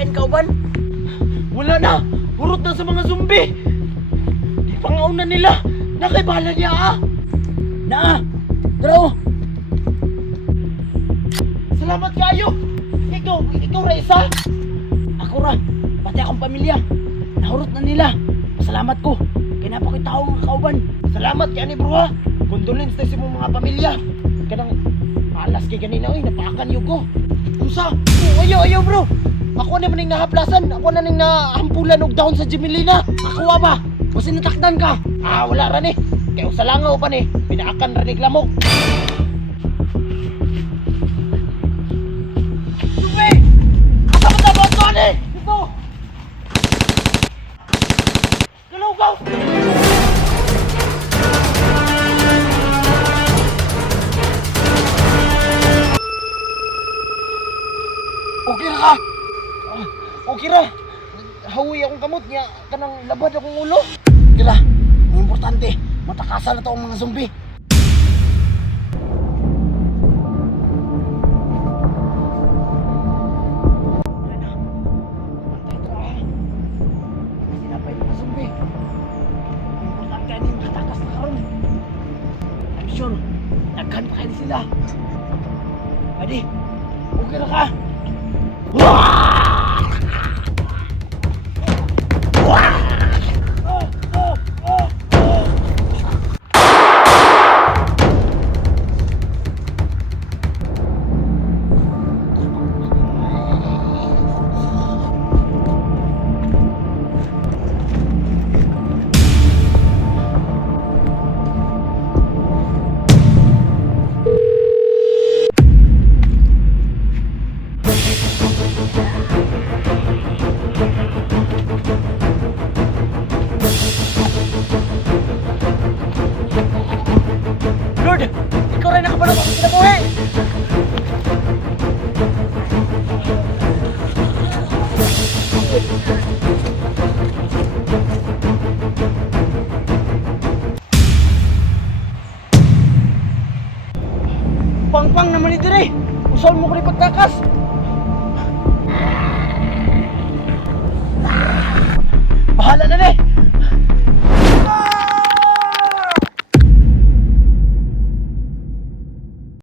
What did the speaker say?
lain kauban? Wala na! Hurot na sa mga zombie! Di pangauna nila! Nakaibahala niya ah! Na! Draw! Salamat kayo! Ikaw ra isa! Ako ra! Pati akong pamilya! Nahurot na nila! Pasalamat ko! Kaya napakitao mga kauban! Salamat kaya ni bro ha! Condolence tayo sa mong mga pamilya! Kanang alas kay ganina oy! Napakan yung ko! Kusa! Oh, ayaw bro! Ako na maning nahaplasan! Ako na ning nahampulan og down sa Jemelina! Ako ba? Kasi natakdan ka! Ah, wala ra ni! Kaya sa langaw pa ni! Pinaakan ra ni lamok! Sube! Asa mo ta ba ni? Ito! Galugaw! Okay ra ka! Okay ra! Hawi akong kamot niya, kanang labad akong ulo. Kira, ang importante, matakasan na to ang mga zombie. Wala na. Mantay ito ah. Sinapay mga zombie. Ang importante ay makatakas na karon. I'm sure, naghan pa kayo sila. Adi, okay ra ka? Lord, ikaw rin nakabalok ako kinabuhi! Pang-pang naman ito rin! Usal mo ko rin pagtakas! Bahala na rin!